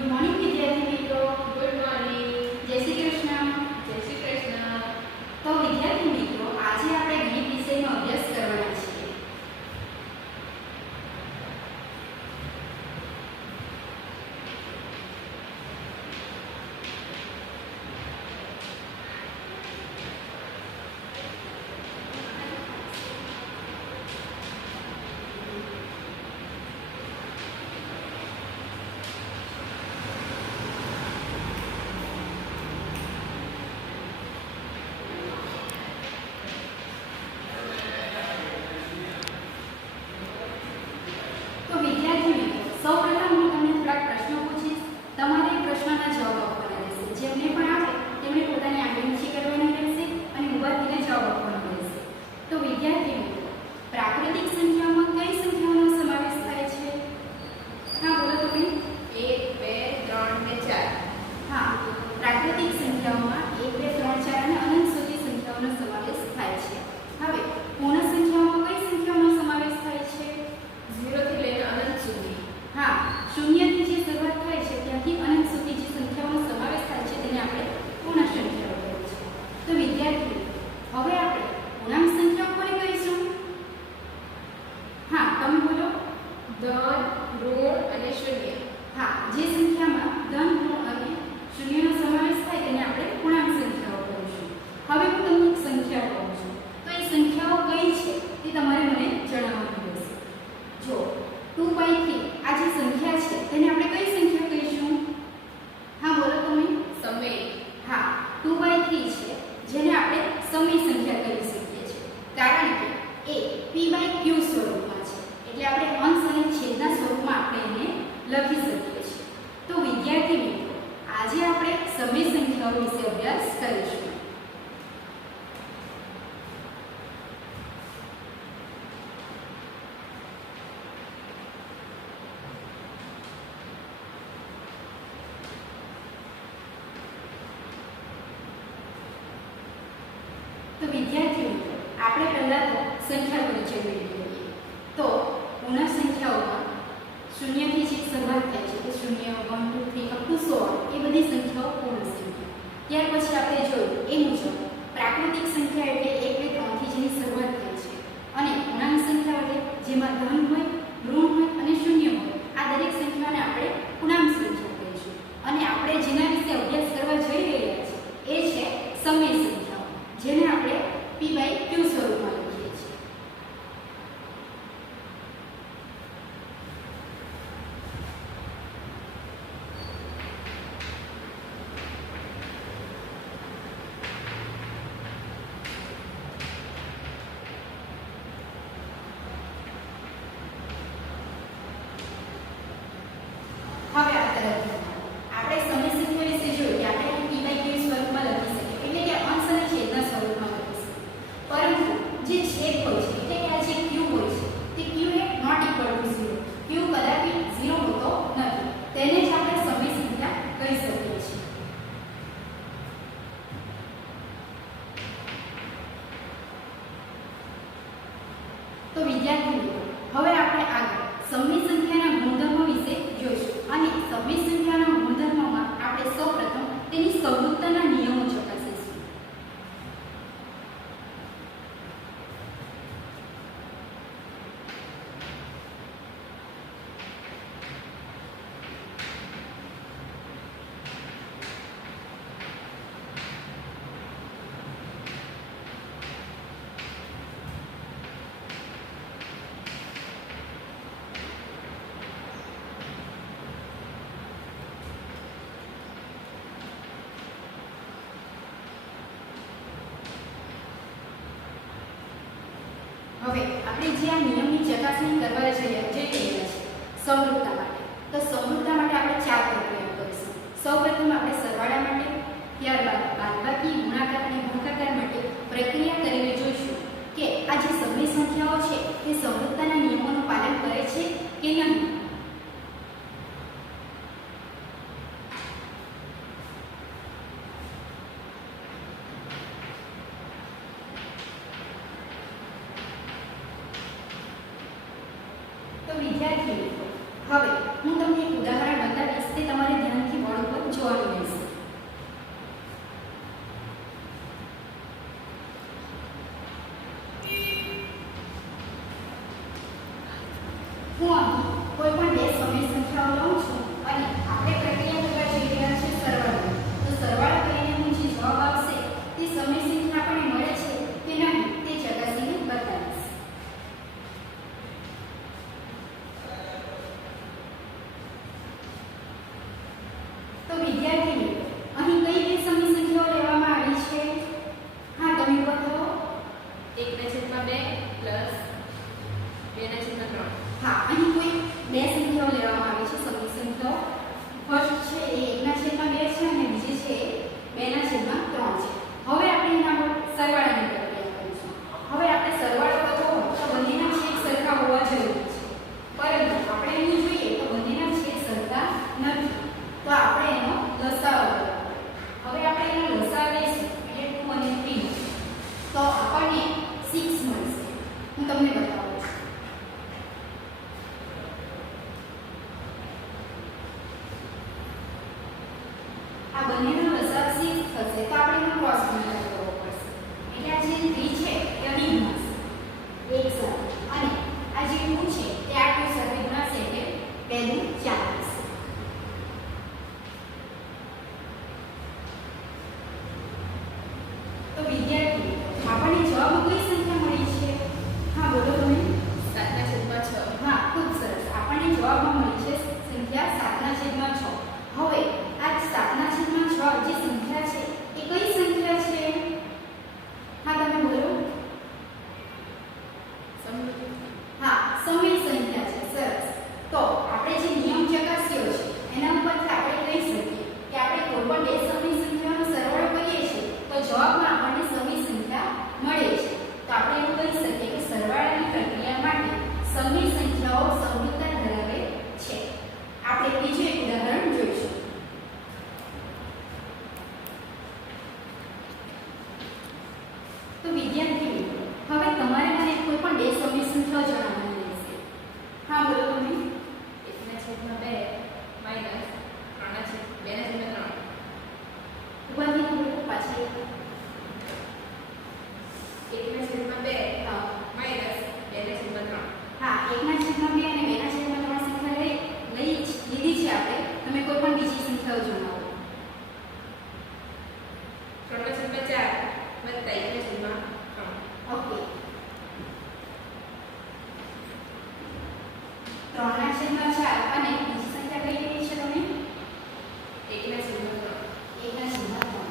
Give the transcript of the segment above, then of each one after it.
Good morning વિદ્યાર્થી મિત્રો. Good morning. જય શ્રી કૃષ્ણ. જય શ્રી કૃષ્ણ. તો વિદ્યાર્થી મિત્રો, આજે આપણે ગણિત વિષયનો અભ્યાસ કરવાના છીએ. તો વિદ્યાર્થી મિત્રો, સૌપ્રથમ હું તમને થોડાક પ્રશ્નો પૂછીશ. તમારે એ પ્રશ્નના જવાબ આપવાના રહેશે. જેમને પણ આવે તેમણે પોતાની આંગળી નીચે કરવાની રહેશે અને ઊભા થઈને જવાબ આપવાનો રહેશે. તો વિદ્યાર્થી મિત્રો, પ્રાકૃતિક સંખ્યાઓમાં કઈ સંખ્યાઓનો સમાવેશ થાય છે? હા, બોલો તમે. 1 2 3 ને 4. હા, પ્રાકૃતિક સંખ્યાઓમાં 1 2 3 4 અને અનંત સુધી સંખ્યાઓનો સમાવેશ થાય છે. હવે પૂર્ણ સંખ્યાઓમાં કઈ સંખ્યાઓનો સમાવેશ થાય છે? 0 થી લઈને અનંત સુધી. હા, શૂન્યથી જે શરૂઆત થાય છે ત્યાંથી અનંત સુધી જે સંખ્યાઓનો સમાવેશ થાય છે તેને આપણે પૂર્ણ સંખ્યાઓ કહીએ છીએ. તો વિદ્યાર્થીઓ, હવે આપણે પૂર્ણાંક સંખ્યાઓ કોને કહીશું? હા, તમે બોલો. ધન, ઋણ અને શૂન્ય. હા, જે સંખ્યામાં ધન, ઋણ અને શૂન્યનો સમાવેશ થાય તેને આપણે પૂર્ણાંક સંખ્યાઓ કહીશું. હવે હું તમને એક સંખ્યા કહું છું, તો એ સંખ્યાઓ કઈ છે તે તમારે મને જણાવવાનું રહેશે. જો 2/3 આ જે સંખ્યા છે તેને આપણે કઈ સંખ્યા કહીશું? હા, બોલો તમે. સમય. હા, 2/3 છે જેને આપણે સમય સંખ્યા કહી શકીએ છીએ, કારણ કે એ p/q સ્વરૂપમાં છે. એટલે આપણે અંશ અને છેદના સ્વરૂપમાં આપણે એને લખી શકીએ છીએ. તો વિદ્યાર્થી મિત્રો, આજે આપણે સમય સંખ્યાઓ વિશે અભ્યાસ કરીશું. તો વિદ્યાર્થી મિત્રો, આપણે પહેલા તો સંખ્યા પરિચય મેળવી લઈએ. તો પૂર્ણ સંખ્યાઓમાં શૂન્યથી જે શરૂઆત થાય છે કે 0 1 2 3 અપ ટુ 100 એ બધી સંખ્યાઓ પૂર્ણ સંખ્યા. ત્યાર પછી આપણે જોયું એ મુજબ પ્રાકૃતિક સંખ્યા એટલે 1 2 3 થી જેની શરૂઆત થાય છે, અને પૂર્ણાંક સંખ્યા એટલે જેમાં ધન હોય, ઋણ હોય અને શૂન્ય હોય, આ દરેક સંખ્યાને આપણે પૂર્ણાંક સંખ્યા કહીશું. અને આપણે જેના વિશે અભ્યાસ કરવા જઈ રહ્યા છીએ એ છે સમય સંખ્યાઓ, જેને આપણે p/q સ્વરૂપમાં લખીએ છીએ. હવે આ તરફ આપણે સમય સંખ્યા વિશે જોયું કે આપણે p/q સ્વરૂપમાં લખી શકીએ, એટલે કે અંશ અને છેદના સ્વરૂપમાં લખી શકીએ. પરંતુ જે છેદ હોય છે એટલે કે આ જે q હોય છે તે q એ નોટ ઇક્વલ ટુ 0. q કદાપી 0 હોતો નથી. તેને જ આપણે સમય સંખ્યા કહી શકીએ છીએ. તો વિદ્યાર્થી મિત્રો, હવે આપણે આગળ સમય સંખ્યાના ગુણધર્મો વિશે જોઈશું. અને સમય સંખ્યાના ગુણધર્મોમાં આપણે સૌપ્રથમ તેની સંવૃત્તના નિયમો ચકાસીશું. હવે આપણે જે આ નિયમની ચકાસણી કરવા જઈ રહ્યા છીએ સંવૃત્તા માટે, તો સંવૃત્તા માટે આપણે 4 પ્રક્રિયા કરીશું. સૌપ્રથમ આપણે સરવાળા માટે, ત્યારબાદ બાદબાકી, ગુણાકાર અને ભાગાકાર માટે પ્રક્રિયા કરીને જોઈશું કે આ જે સમય સંખ્યાઓ છે તે સંવૃત્તાના નિયમોનું પાલન કરે છે કે નહીં. તો વિદ્યાર્થી મિત્રો, હવે હું તમને એક ઉદાહરણ બતાવીશ તે તમારે ધ્યાન હું અહીં કોઈ પણ બે સમય સંખ્યાઓ લઉં છું અને આપણે પ્રક્રિયા કરવા જઈ રહ્યા છીએ સરવાળો. તો સરવાળો કરીને હું જે જવાબ આવશે તે સમય સંખ્યા આપણને મળે છે કે નહીં તે ચકાસીને બતાવીશ. તો વિદ્યાર્થી મિત્રો, અહીં કઈ બે સમય સંખ્યાઓ લેવામાં આવી છે? હા, તમે બતાવો. 1/2 પ્લસ 2/3. હા, અહીં કોઈ બે સંખ્યાઓ લેવામાં આવી છે સમય સંખ્યાઓ. ફર્સ્ટ છે એ 1/2 છે અને બીજી છે એ 2/3 છે. હવે આપણે એના પર સરવાળાની પ્રક્રિયા કરીશું. હવે આપણે સરવાળો કરવો હોય તો બંનેના છેદ સરખા હોવા જરૂરી છે. પરંતુ આપણે એવું જોઈએ તો બંનેના છેદ સરખા નથી. તો આપણે એનો લસાઅ કરવો. હવે આપણે એનો લસાઅ લઈશું એટલે 2 અને 3. તો આપણને 6 મળશે. હું તમને બતાવું છું. આ બંનેનો લસાઅ 6 થશે તો આપણે એનો ક્રોસ ગુણાકાર કરવો પડશે. એટલે આ જે 3 છે તે અહીં ગુણાશે એક સાથે અને આ જે 2 છે તે આ 2 સાથે ગુણાશે એટલે પહેલું 4 થશે. તો વિદ્યાર્થી આપણને જવાબ કઈ સંખ્યા મળી છે? હા, બોલો તમે. 7/6. હા, ખૂબ સરસ. આપણને જવાબમાં મળી છે સંખ્યા 7/6. હવે આ 7/6 જે સંખ્યા છે એ કઈ સંખ્યા છે? હા, તમે બોલો. હા, સમય સંખ્યા છે. સરસ. તો આપણે જે નિયમ ચકાસ્યો છે એના ઉપરથી આપણે કહી શકીએ કે આપણે કોઈ પણ બે સમય સંખ્યાનો સરવાળો કરીએ છીએ તો જવાબમાં આપણને સમય સંખ્યા મળે છે. તો આપણે એવું કહી શકીએ કે સરવાળાની પ્રક્રિયા માટે સમય સંખ્યાઓ સમરૂપતા ધરાવે છે. આપણે બીજું એક ઉદાહરણ જોઈશું. તો વિદ્યાર્થી મિત્રો, હવે તમારે મને કોઈ પણ બે સમય સંખ્યાઓ જણાવવાની રહેશે. હા, બોલો તમે. 1/2 માઈનસ 2/3. ઉપાધિ બોલો પાછળ. 1/2 હા, માઈનસ 2/3. હા, 1/2 અને 2/3 સંખ્યા લીધી છે આપણે. તમે કોઈ પણ બીજી સંખ્યાઓ જણાવો. 3/4 વત્તા 1/3. ઓકે. 3/4 અને બીજી સંખ્યા કઈ લીધી છે તમે? 1/3. 1/3.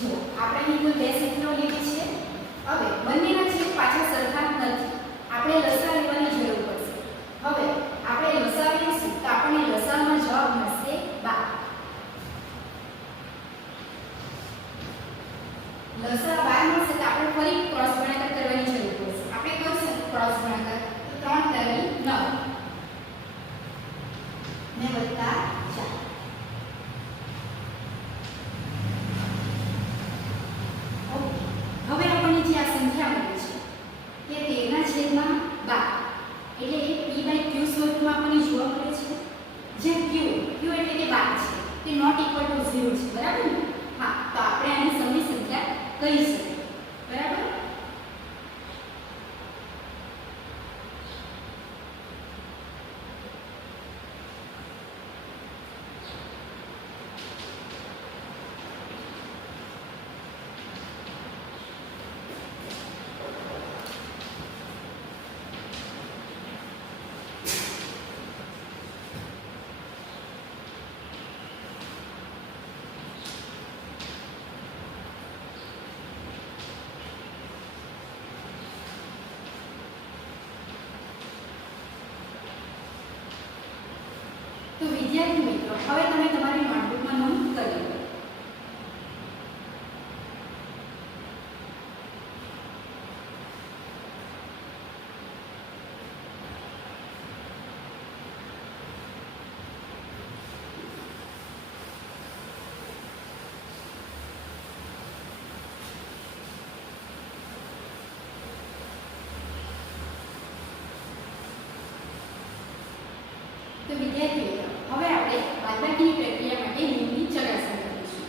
જો આપણે અહીં કુલ બે સંખ્યાઓ લીધી છે. હવે બંનેના છેદ પાછા સરખા નથી. આપણે લસાઅ લેવાની જરૂર પડશે. હવે આપણે લસાઅ લઈશું તો આપણને લસાઅમાં જવાબ મળશે 12. લસાઅ 12 મળશે તો આપણે ફરી ક્રોસ ગુણાકાર કરવાની જરૂર પડશે. આપણે કરશું ક્રોસ ગુણાકાર તો 3 તારી 9 ને વત્તા 4. ઓકે. હવે આપણને જે આ સંખ્યા મળી છે કે 13/12 એટલે એ p/q સ્વરૂપમાં આપણને જોવા મળે છે. જે q એટલે કે 12 છે તે નોટ ઇક્વલ ટુ 0 છે. બરાબર ને? હા, તો આપણે આને સમય સંખ્યા કહી શકીએ. બરાબર? તો વિદ્યાર્થી મિત્રો, હવે તમે તમારી નોટબુકમાં નોંધ કરી લો. તો વિદ્યાર્થી મિત્રો, હવે આપણે બાદબાકીની પ્રક્રિયા માટે નિયમની ચકાસણી કરીશું.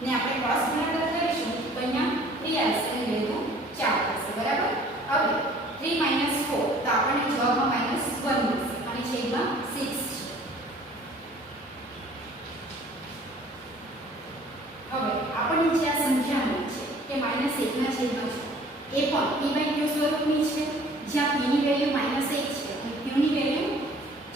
ને આપણે ક્રોસ ગુણાકાર કરીશું તો અહીંયા 3 આવશે અને વેલ્યુ 4 આવશે બરાબર. હવે 3 - 4 તો આપણને જવાબમાં -1 મળશે અને છેદમાં 6 છે. હવે આપણને જે આ સંખ્યા મળી છે કે -1 ના છેદમાં 6 એ પણ p/q સ્વરૂપની છે જ્યાં p ની વેલ્યુ -1 છે અને q ની વેલ્યુ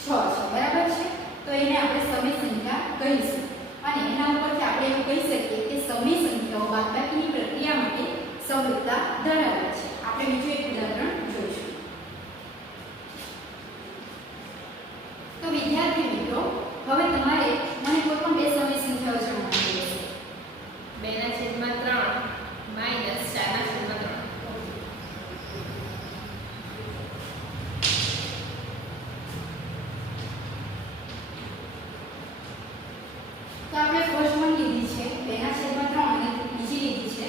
6 છે બરાબર છે. તો એને આપણે સમય સંખ્યા કહીશું અને એના ઉપરથી આપણે એવું કહી શકીએ કે સમય સંખ્યાઓ બાદબાકીની પ્રક્રિયા માટે સમરૂપતા ધરાવે છે. આપણે બીજું એક ઉદાહરણ જોઈશું. તો વિદ્યાર્થી મિત્રો હવે તમારે મને કોઈ પણ બે સમય સંખ્યાઓ જણાવવાની રહેશે. 2/3 - 4/3. તો આપણે ફર્સ્ટ વન લીધી છે 2/3 અને બીજી લીધી છે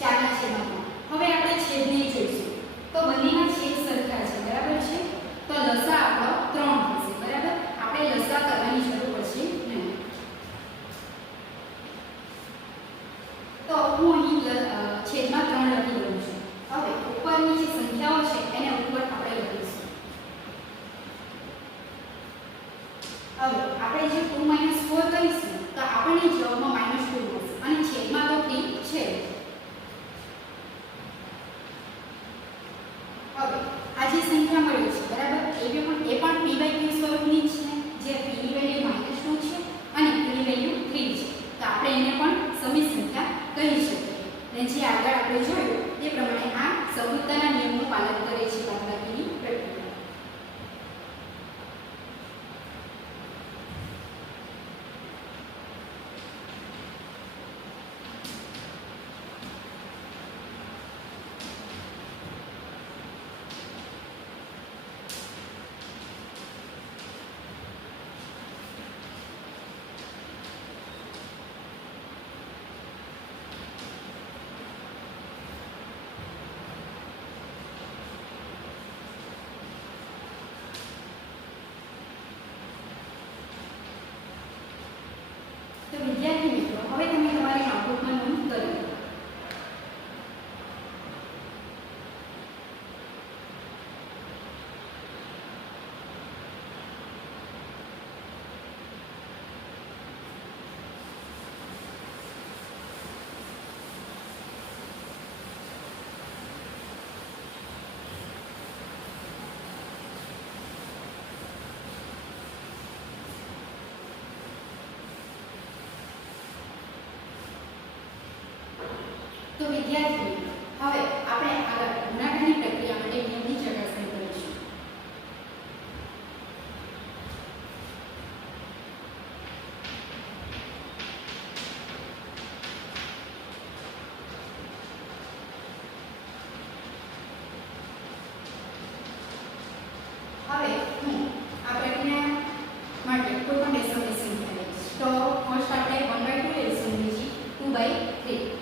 4/3. હવે આપણે છેદને જોઈશું. તો બંનેના છેદ સરખા છે બરાબર છે. તો લસા આપણો 3 થશે બરાબર. આપણે લસા કરવાની જરૂર પડશે નહીં. તો હું અહીં છેદમાં 3 લખી દઉં છું. હવે ઉપરની જે સંખ્યાઓ છે એને ઉપર આપણે લખીશું. હવે આપણે જે 2 - 4 કરીશું તો આપણને જવાબમાં -2 મળશે અને છેદમાં તો 3 છે. હવે આ જે સંખ્યા મળી છે બરાબર એ પણ p/q સ્વરૂપની છે જે p ની વેલ્યુ -2 છે અને q ની વેલ્યુ 3 છે. તો આપણે એને પણ સમય સંખ્યા કહી શકીએ. અને જે આગળ આપણે જોયું તે પ્રમાણે આ સમરૂપતાના નિયમનું પાલન કરે છે બાદબાકીની પ્રક્રિયા. તો વિદ્યાર્થી મિત્રો હવે તમે તમારી નોટબુકમાં નોંધ કરો. તો વિદ્યાર્થી મિત્રો હવે આપણે આગળ ગુણાકારની પ્રક્રિયા માટે નિયમની ચકાસણી કરીશું. હવે હું આ પ્રક્રિયા માટે કોઈ પણ બે સમય સંખ્યા લઈશ. તો ફર્સ્ટ આપણે 1/2 લઈશું, બીજી 2/3.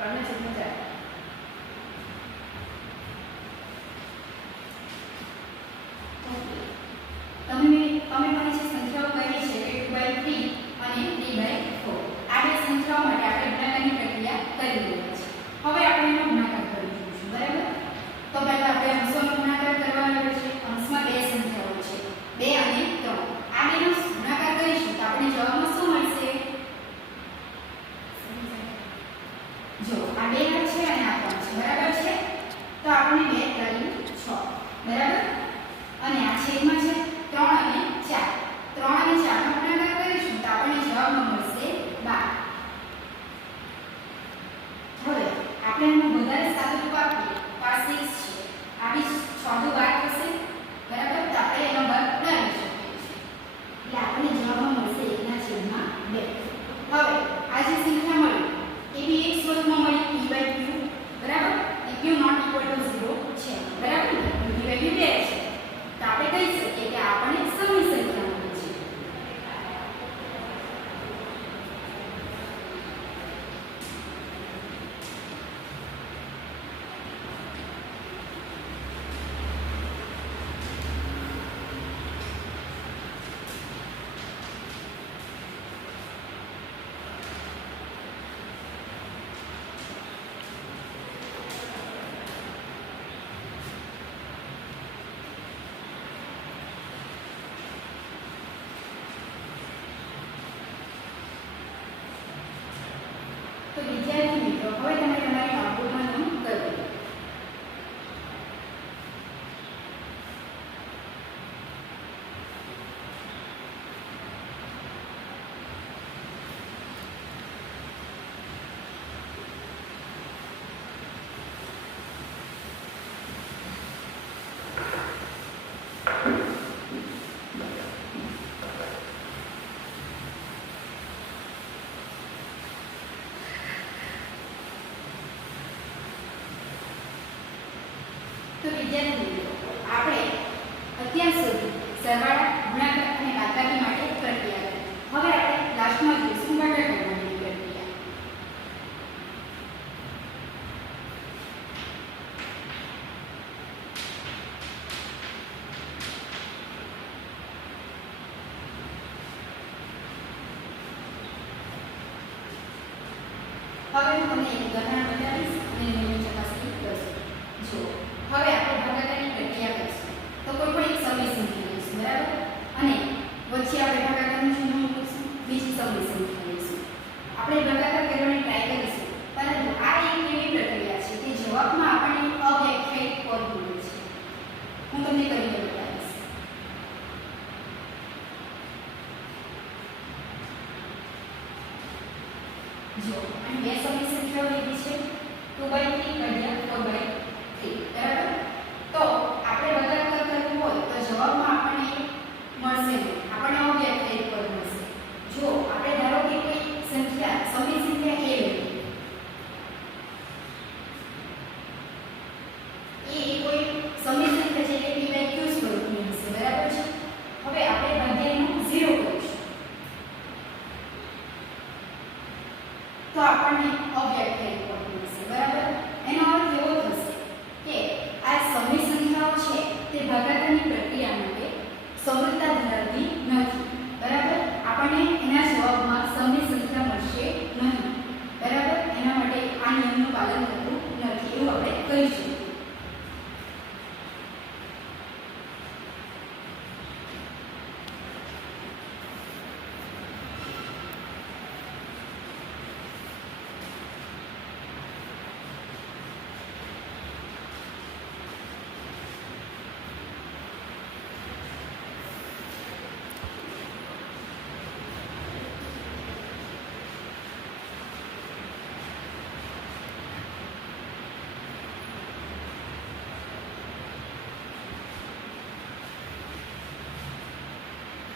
3/4. તમે મને જે સંખ્યાઓ કહી છે કે 2/3 અને 3/4 આ બે સંખ્યાઓ માટે આપણે ગુણાકારની પ્રક્રિયા કરી રહ્યા છીએ. હવે આપણે એનો ગુણાકાર કરી જોઈશું, બરાબર? તો પહેલા આપણે અંશોનો ગુણાકાર કરવાનો છે. અંશમાં બે સંખ્યાઓ છે, 2 અને 3. આ બેનો ગુણાકાર કરીશું તો આપણે જવાબમાં શું મળશે? જો આ 2 છે અને આ 3 છે, બરાબર છે? તો આપણે 2 કરી 6, બરાબર? અને આ છેદમાં છે 3 અને 4. 3 અને 4 નો ગુણાકાર કરીશું તો આપણને જવાબમાં મળશે 12. હવે આપણે આનો વધારે સાદું રૂપ આપીએ તો આ 6 છે, આ બી 6 નું 12 થશે, બરાબર? તો આપણે એનો વર્ગ ઉડાવી શકીએ છીએ. એટલે આપણને જવાબમાં મળશે 1/2. હવે આ જે સંખ્યા મળી એ બી એક સ્વરૂપમાં મળી p/q, બરાબર? એ q નોટ ઇક્વલ ટુ 0 છે, બરાબર? p વેલ્યુ 2 છે. તો આપણે કહી શકીએ કે આપણને સમય સંખ્યા મળી છે. તો વિદ્યાર્થી મિત્રો, હવે તમે તમારી નોટબુકમાં નોંધ કરો. તો વિદ્યાર્થી મિત્રો, આપણે અત્યાર સુધી સરવાળા, ગુણાકાર અને બાદબાકી માટે પ્રક્રિયા કરી. હવે આપણે લાસ્ટમાં જોઈશું ભાગાકાર માટેની પ્રક્રિયા. હવે હું તમને એક ઉદાહરણ બતાવીશ અને એની ચકાસણી કરશું. જો હવે આપણે ભાગાકારની પ્રક્રિયા કરીશું તો કોઈ પણ એક સમય સંખ્યા લઈશું, બરાબર? અને વચ્ચે આપણે ભાગાકારનું ચિહ્ન મૂકીશું, બીજી સમય સંખ્યા લઈશું. આપણે ભાગાકાર કરવાની ટ્રાય કરીશું, પરંતુ આ એક એવી પ્રક્રિયા છે કે જવાબમાં આપણને અવ્યાખ્યાયિત પદ મળે છે. હું તમને કરીને બતાવીશ. જો અહીં બે સમય સંખ્યાઓ લીધી છે, 2/3 / 4/3, બરાબર? તો આપણે ભાગાકાર કરવું હોય તો જવાબમાં આપણને મળશે નહીં, આપણને અવ્યાખ્યાયિત પદ મળશે. જો આપણે ધારો કે કોઈ સંખ્યા સમય સંખ્યા a લઈએ, એ કોઈ સમય સંખ્યા છે કે p/q સ્વરૂપની હશે, બરાબર છે? હવે આપણે ભાગ્યાનો 0 કરીશું તો આપણને અવ્યાખ્યાયિત પદ મળશે, બરાબર? એનો અર્થ એવો થશે કે આ સમય સંખ્યાઓ છે તે ભાગાકારની પ્રક્રિયા માટે સમૃદ્ધતા ધરાવતી નથી, બરાબર? આપણને એના જવાબમાં સમય સંખ્યા મળશે નહીં, બરાબર? એના માટે આ નિયમનું પાલન થતું નથી એવું આપણે કહી શકીએ.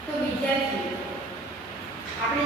તો વિદ્યાર્થીઓ, આપણે